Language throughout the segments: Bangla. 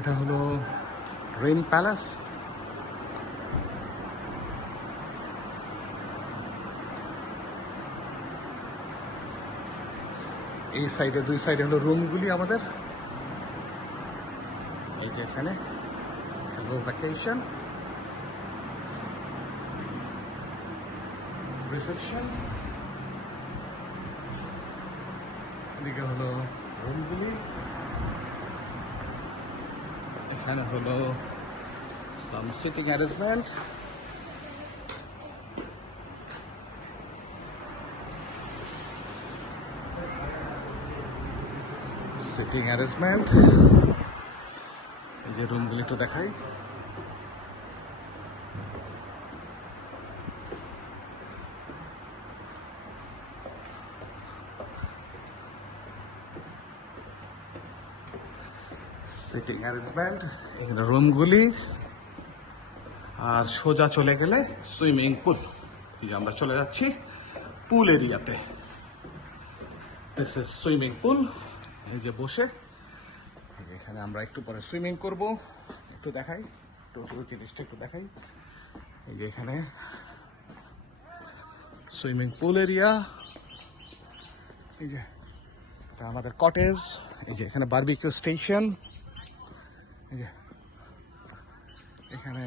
এটা হলো রেইন প্যালেস। এই সাইডে, দুই সাইডে হলো রুমগুলি আমাদের। এই যে এখানে হ্যালো ভ্যাকেশন, রিসেপশন, এদিকে হলো রুমগুলি, এখানে হলো সাম সিটিং অ্যারেঞ্জমেন্ট, সিটিং অ্যারেঞ্জমেন্ট। এই যে রুমগুলি তো দেখাই। সিটিং অ্যারেঞ্জমেন্ট, এখানে রুমগুলি। আর সোজা চলে গেলে সুইমিং পুল। এই যে আমরা চলে যাচ্ছি পুল এরিয়াতে। This is swimming pool. এই যে বসে এখানে আমরা একটু পরে সুইমিং করব। একটু দেখাই, টোটাল জিনিসটা একটু দেখাই। এই যে এখানে সুইমিং পুল এরিয়া। এই যে এটা আমাদের কটেজ। এই যে এখানে বারবিকিউ স্টেশন। এই যে এখানে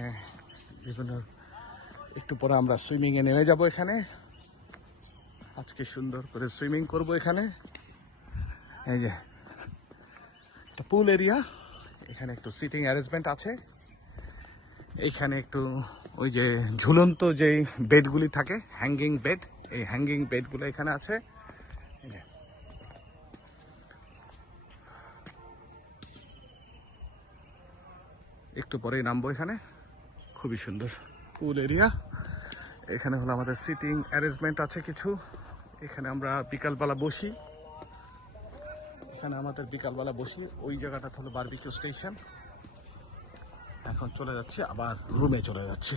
বিভিন্ন, একটু পরে আমরা সুইমিংয়ে নেমে যাব। এখানে আজকে সুন্দর করে সুইমিং করব এখানে। এই যে একটা পুল এরিয়া, এখানে একটু সিটিং অ্যারেঞ্জমেন্ট আছে। এইখানে একটু ওই যে ঝুলন্ত যেই বেডগুলি থাকে, হ্যাঙ্গিং বেড, এই হ্যাঙ্গিং বেডগুলো এখানে আছে। এই যে একটু পরেই নামবো এখানে। খুবই সুন্দর পুল এরিয়া। এখানে হলো আমাদের সিটিং অ্যারেঞ্জমেন্ট আছে কিছু। এখানে আমরা বিকালবেলা বসি, এখানে আমাদের বিকালবেলা বসি। ওই জায়গাটা হলো বারবিকিউ স্টেশন। এখন চলে যাচ্ছি, আবার রুমে চলে যাচ্ছি।